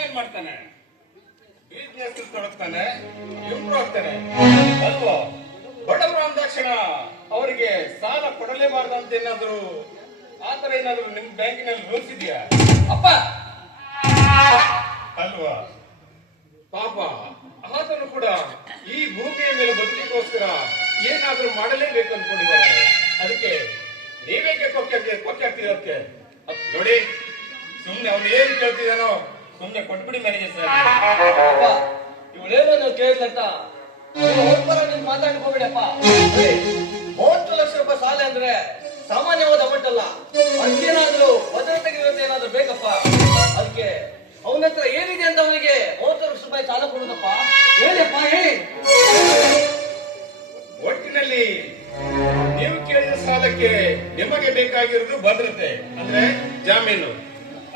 ಇನ್ನೇನ್ ಮಾಡ್ತಾನೆ, business ತೊಡಗ್ತಾನೆ, improve ಆಗ್ತಾನೆ ಅಲ್ವಾ? ಬಡವರು ಅಂದಾಕ್ಷಣ ಅವರಿಗೆ ಸಾಲ ಕೊಡಲೇಬಾರ್ದಂತ ಏನಾದ್ರು ಆತರ ಏನಾದ್ರು ನಿಮ್ ಬ್ಯಾಂಕಿನಲ್ಲಿ ರೂಲ್ಸ್ ಇದೆಯಾ ಅಪ್ಪ? ಅಲ್ವಾ? ಪಾಪ ಆತನು ಕೂಡ ಈ ಭೂಮಿಯ ಮೇಲೆ ಬದುಕಿಗೋಸ್ಕರ ಏನಾದ್ರೂ ಮಾಡಲೇಬೇಕು ಅನ್ಕೊಂಡಿದ್ದಾರೆ. ಅದಕ್ಕೆ ನೀವೇಕೆ ಕೊಕ್ಕೆ ಆಗ್ತಿದೆ ಅದಕ್ಕೆ ನೋಡಿ. ಸುಮ್ನೆ ಅವ್ನು ಏನ್ ಕೇಳ್ತಿದಾನೋ ಸುಮ್ನೆ ಕೊಟ್ಬಿಡಿ ನನಗೆ ಸರ್. ಇವಳೇನೋ ಕೇಳಿದಂತ ನೀವು ಮಾತಾಡ್ಕೋಬೇಡಪ್ಪ. 30 ಲಕ್ಷ ರೂಪಾಯಿ ಸಾಲ ಅಂದ್ರೆ ಸಾಮಾನ್ಯವಾದ ಅಮೌಂಟ್ ಅಲ್ಲ. ಅದಕ್ಕೇನಾದ್ರೂ ಭದ್ರತೆಗಿರುತ್ತೆ ಏನಾದ್ರೂ ಬೇಕಪ್ಪ. ಅದಕ್ಕೆ ಅವನ ಹತ್ರ ಏನಿದೆ ಅಂತ ಅವನಿಗೆ 30 ಲಕ್ಷ ರೂಪಾಯಿ ಸಾಲ ಕೊಡುದಪ್ಪ. ಹೇಳಿಯಪ್ಪ, ಹೇಳಿ. ಒಟ್ಟಿನಲ್ಲಿ ನೀವು ಕೇಳಿದ ಸಾಲಕ್ಕೆ ನಿಮಗೆ ಬೇಕಾಗಿರೋದು ಭದ್ರತೆ ಅಂದ್ರೆ ಜಾಮೀನು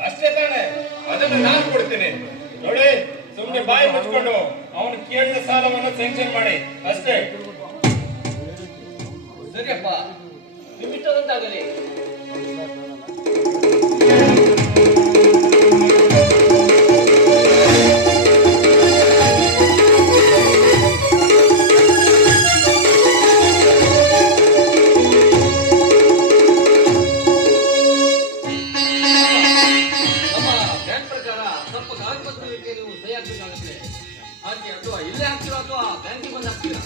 ಅಷ್ಟೇ ತಾನೆ? ಅದನ್ನು ನಾನು ಕೊಡ್ತೇನೆ ನೋಡಿ. ಸುಮ್ನೆ ಬಾಯಿ ಮುಚ್ಕೊಂಡು ಅವನು ಕೇಳಿದ ಸಾಲವನ್ನು ಸ್ಯಾಂಕ್ಷನ್ ಮಾಡಿ ಅಷ್ಟೇ. ಸರಿಯಪ್ಪ, ನಿಮ್ಮಿಷ್ಟದಂತಾಗಲಿ. ಅಥವಾ ಇಲ್ಲೇ ಹಾಕ್ತೀರಾ ಅಥವಾ ಬ್ಯಾಂಕಿಗೆ ಬಂದು ಹಾಕ್ತೀರಾ?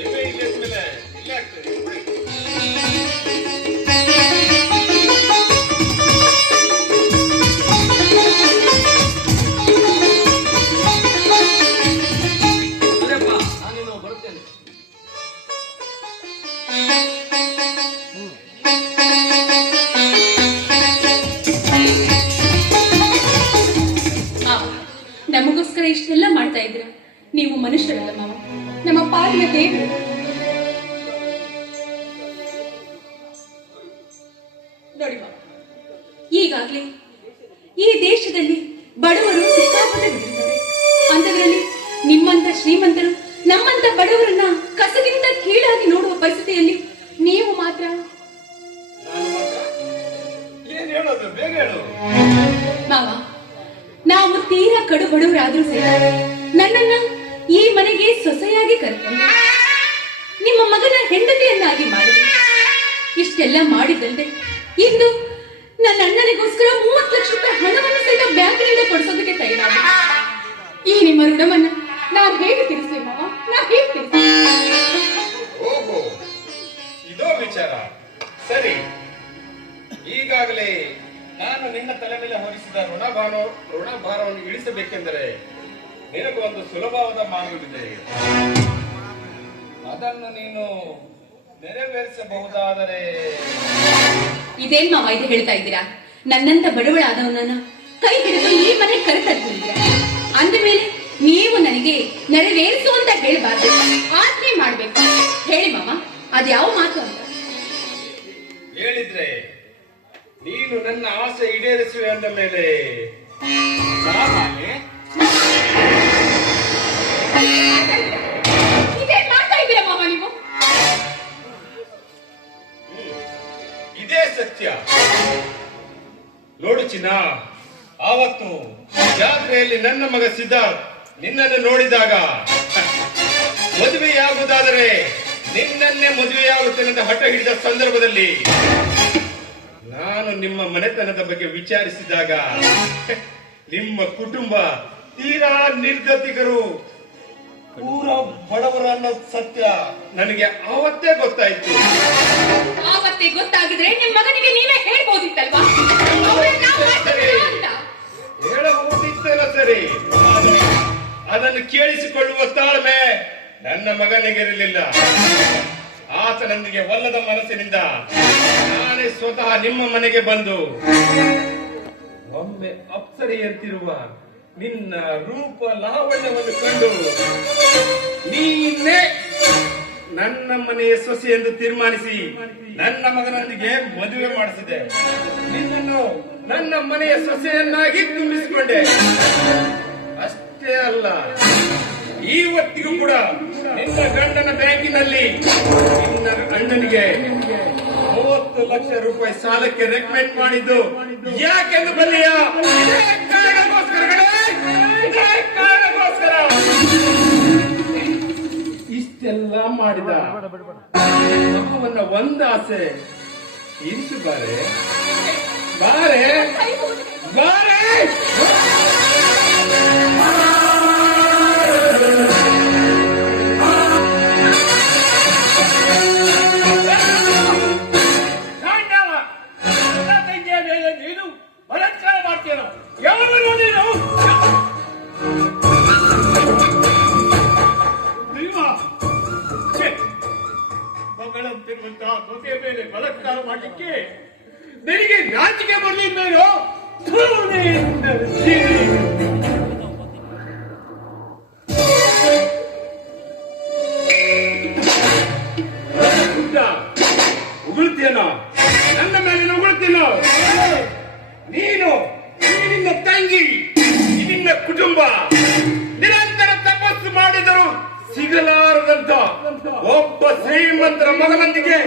ಇಲ್ಲೇ ಹಾಕ್ತೀರಿ. ಸರಿಯಪ್ಪ, ನಾನೇನು ಬರುತ್ತೇನೆ. ನಮಗೋಸ್ಕರ ಇಷ್ಟೆಲ್ಲ ಮಾಡ್ತಾ ಇದ್ದೀರಾ. ನೀವು ಮನುಷ್ಯರಲ್ಲ ಮಾವ, ನಮ್ಮ ಪಾಲಿನ ದೇವರು. ನೋಡಿ ಮಾವ, ಈಗಾಗ್ಲೇ ಈ ದೇಶದಲ್ಲಿ ಬಡವರು ಸಿಕ್ಕಾಪಟ್ಟೆ ಬಿಟ್ಟಿದ್ದಾರೆ. ಅಂಥದ್ರಲ್ಲಿ ನಿಮ್ಮಂತ ಶ್ರೀಮಂತರು ನಮ್ಮಂತ ಬಡವರನ್ನ ಕಸಗಿಂತ ಕೀಳಾಗಿ ನೋಡುವ ಪರಿಸ್ಥಿತಿಯಲ್ಲಿ ನೀವು ಮಾತ್ರ ಏನ್ ಹೇಳೋದು? ಬೇಗ ಹೇಳು ಮಾವ. ನಾವು ತೀರಾ ಕಡು ಬಡವರಾದ್ರೂ ಸಹ ನನ್ನನ್ನ ಈ ಮನೆಗೆ ಸೊಸೆಯಾಗಿ ಕರೆತಂದು ನಿಮ್ಮ ಮಗನ ಹೆಂಡತಿಯನ್ನಾಗಿ ಮಾಡಿದ್ರು. ಇಷ್ಟೆಲ್ಲ ಮಾಡಿದ್ದಲ್ದೆ ಇಂದು ನನ್ನ ಅಣ್ಣನಿಗೋಸ್ಕರ 30 ಲಕ್ಷ ರೂಪಾಯಿ ಹಣವನ್ನು ಸಹಿತ ಬ್ಯಾಂಕಿನಿಂದ ಕೊಡಿಸೋದಕ್ಕೆ ತಯಾರಾದ ಈ ನಿಮ್ಮ ಋಣವನ್ನ ನಾವು ಹೇಗೆ ತೀರಿಸ್ತೇವೆ ಮಾವ? ನಾವು ಹೇಗೆ ತೀರಿಸ್ತೇವೆ? ಓಹೋ, ಇದೋ ವಿಚಾರ. ಸರಿ, ಈಗಾಗಲೇ ನಾನು ನಿನ್ನ ತಲೆ ಮೇಲೆ ಹೊರಿಸಿದ ಋಣಭಾರವನ್ನು ಇಳಿಸಬೇಕೆಂದರೆ ನಿನಗೆ ಒಂದು ಸುಲಭವಾದ ಮಾರ್ಗವಿದೆ. ಅದನ್ನು ನೀನು ನೆರವೇರಿಸಬಹುದಾದರೆ. ಇದೇನ್ ಮಾವ ಇದು ಹೇಳ್ತಾ ಇದ್ದೀರಾ? ನನ್ನಂತ ಬಡವಳಾದವನನ್ನ ಕೈ ಹಿಡಿದು ಈ ಮನೆ ಕರೆತರ್ತಿದ್ದೀರಾ. ಅಂದ ಮೇಲೆ ನೀವು ನನಗೆ ನೆರವೇರಿಸುವಂತ ಹೇಳಬಾರ್ದು, ಆಜ್ಞೆ ಮಾಡ್ಬೇಕು. ಹೇಳಿ ಮಾವ, ಅದ್ಯಾವ ಮಾತು ಅಂತ ಹೇಳಿದ್ರೆ ನೀನು ನನ್ನ ಆಸೆ ಈಡೇರಿಸುವೆ ಅಂದ ಮೇಲೆ ಸಾಮಾನ್ಯ ಇದೇನ್ ಮಾಡ್ತಾ ಇದ್ದೀರಾ ಮಾವ ನೀವು? ಇದೇ ಸತ್ಯ. ನೋಡು ಚಿನ್ನ, ಆವತ್ತು ಜಾತ್ರೆಯಲ್ಲಿ ನನ್ನ ಮಗ ಸಿದ್ಧಾರ್ಥ್ ನಿನ್ನನ್ನು ನೋಡಿದಾಗ ಮದುವೆಯಾಗುವುದಾದರೆ ನಿನ್ನನ್ನೇ ಮದುವೆಯಾಗುತ್ತೇನೆ ಅಂತ ಹಠ ಹಿಡಿದ ಸಂದರ್ಭದಲ್ಲಿ ನಾನು ನಿಮ್ಮ ಮನೆತನದ ಬಗ್ಗೆ ವಿಚಾರಿಸಿದಾಗ ನಿಮ್ಮ ಕುಟುಂಬ ತೀರಾ ನಿರ್ಗತಿಕರು, ಪೂರ ಬಡವರು ಅನ್ನೋದು ಸತ್ಯ ನನಗೆ ಆವತ್ತೇ ಗೊತ್ತಾಯ್ತು. ಆವತ್ತೇ ಗೊತ್ತಾಗಿದ್ರೆ ನಿಮ್ಮ ಮಗನಿಗೆ ನೀವೇ ಹೇಳ್ಬೋದಿತ್ತಲ್ವಾ? ಹೇಳಬಹುದಿತ್ತಲ್ಲ. ಸರಿ, ಅದನ್ನು ಕೇಳಿಸಿಕೊಳ್ಳುವ ತಾಳ್ಮೆ ನನ್ನ ಮಗನಿಗಿರಲಿಲ್ಲ. ಆತನೊಂದಿಗೆ ಒಲ್ಲದ ಮನಸ್ಸಿನಿಂದ ನಾನೇ ಸ್ವತಃ ನಿಮ್ಮ ಮನೆಗೆ ಬಂದು ಒಮ್ಮೆ ಅಪ್ಸರಿಯಂತಿರುವ ನಿನ್ನ ರೂಪ ಲಾವಣ್ಯವನ್ನು ಕಂಡು ನೀನೇ ನನ್ನ ಮನೆಯ ಸೊಸೆ ಎಂದು ತೀರ್ಮಾನಿಸಿ ನನ್ನ ಮಗನೊಂದಿಗೆ ಮದುವೆ ಮಾಡಿಸಿದೆ. ನಿನ್ನನ್ನು ನನ್ನ ಮನೆಯ ಸೊಸೆಯನ್ನಾಗಿ ತುಂಬಿಸಿಕೊಂಡೆ. ಅಷ್ಟೇ ಅಲ್ಲ, ಇವತ್ತಿಗೂ ಕೂಡ ನಿನ್ನ ಗಂಡನ ಬ್ಯಾಂಕಿನಲ್ಲಿ ನಿನ್ನ ಅಣ್ಣನಿಗೆ 30 ಲಕ್ಷ ರೂಪಾಯಿ ಸಾಲಕ್ಕೆ ರೆಕಮೆಂಡ್ ಮಾಡಿದ್ದು ಯಾಕೆಂದು ಬಲ್ಲಿಯ ಕಾರಣಕ್ಕೋಸ್ಕರ ಮಾಡಿದ ಮಗುವನ್ನ ಒಂದು ಆಸೆ ತೀರಿಸು ಬಾರೆ ಬಾರೆ ಬಾರೆ. ನೀನು ಬಲಾತ್ಕಾರ ಮಾಡ್ತೀನೋ ಯಾವನು ನೀನು? ಮಗಳಂತಿರುವಂತಹ ಸೊಸೆಯ ಮೇಲೆ ಬಲಾತ್ಕಾರ ಮಾಡಲಿಕ್ಕೆ ನಿನಗೆ ನಾಚಿಕೆ ಬರ್ಲಿಲ್ವೇನೋ? ಉಗುಳ್ತೀನೋ ನನ್ನ ಮೇಲೆ ಉಗುಳ್ತೀನೋ? ನೀನು ನಿನ್ನ ತಂಗಿ ನಿನ್ನ ಕುಟುಂಬ ನಿರಂತರ ತಪಸ್ಸು ಮಾಡಿದರು ಸಿಗಲಾರದಂತ ಒಬ್ಬ ಶ್ರೀಮಂತರ ಮಗನೊಂದಿಗೆ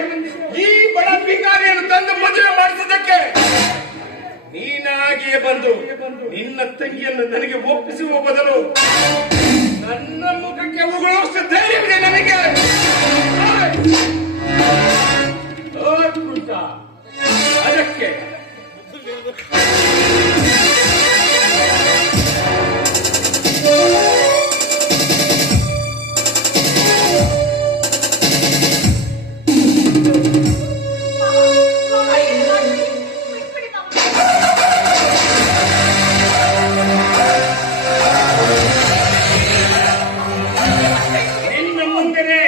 ಈ ಬಡ ಭಿಕಾರಿಯನ್ನು ತಂದು ಮದುವೆ ಮಾಡಿಸಿದ್ದಕ್ಕೆ ನೀನಾಗಿಯೇ ಬಂದು ನಿನ್ನ ತಂಗಿಯನ್ನು ನನಗೆ ಒಪ್ಪಿಸುವ ಬದಲು ನನ್ನ ಮುಖಕ್ಕೆ ಉಗುಳುವಷ್ಟು ಧೈರ್ಯವಿದೆ ನನಗೆ. ಅದಕ್ಕೆ ನಿನ್ನ ಮುಂದೆನೆ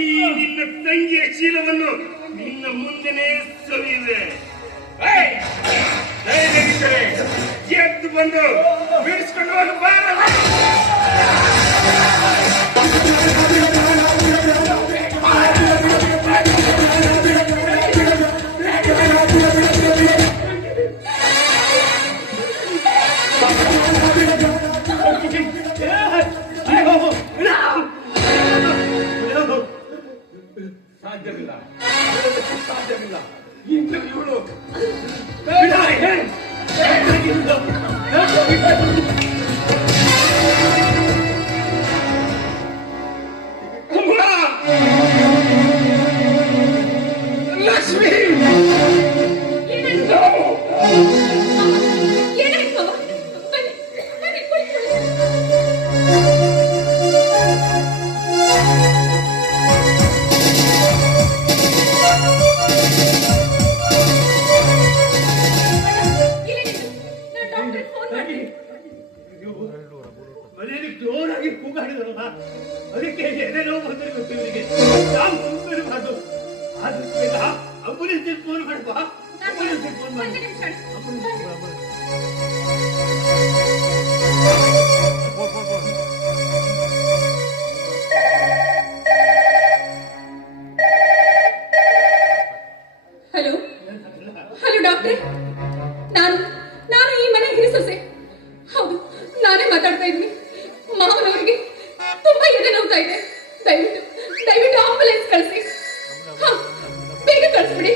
ಈ ನಿನ್ನ ತಂಗಿಯ ಚೀಲವನ್ನು ನಿನ್ನ ಮುಂದೆನೆ ಸರಿಯಿದೆ. ಎದ್ದು ಬಂದು ಬಿಡಿಸ್ಕೊಂಡು ಹೋಗಿ ಬಾರ. ಸಾಧ್ಯವಿಲ್ಲ ಸಾಧ್ಯವಿಲ್ಲ. ಇನ್ನು ಇವಳು ಲಕ್ಷ್ಮಿ ಏನಾಯ್ತು? ಏನಾಯ್ತು? ಬನ್ನಿ, ಬನ್ನಿ, ಕುಳಿತುಕೊಳ್ಳಿ. ಮನೆಯಲ್ಲಿ ಜೋರಾಗಿ ಕೂಗಾಡಿದರಲ್ಲ, ಅದಕ್ಕೆ ಏನೇನೋ ಬಂದರೆ ಗೊತ್ತು ಇವರಿಗೆ. ನಾವು ಕೂಗಬಾರ್ದು. ಆದ್ರೂ ಬೇಗ ಆಂಬುಲೆನ್ಸ್ ಫೋನ್ ಮಾಡುವ. ಆಂಬುಲೆನ್ಸ್ ಫೋನ್ ಮಾಡಿ. ಹಲೋ ಹಲೋ ಡಾಕ್ಟ್ರೆ, ನಾನು ಈ ಮನೆ ಹಿರಿಸೊಸೆ. ಹೌದು, ನಾನೇ ಮಾತಾಡ್ತಾ ಇದ್ದೀನಿ. ಮಾವನವರಿಗೆ ತುಂಬಾ ಎದೆ ನೋವ್ತಾ ಇದೆ. ದಯವಿಟ್ಟು ಆಂಬುಲೆನ್ಸ್ ಕಳಿಸಿ. ಬೇಗ ಕಳಿಸ್ಬಿಡಿ.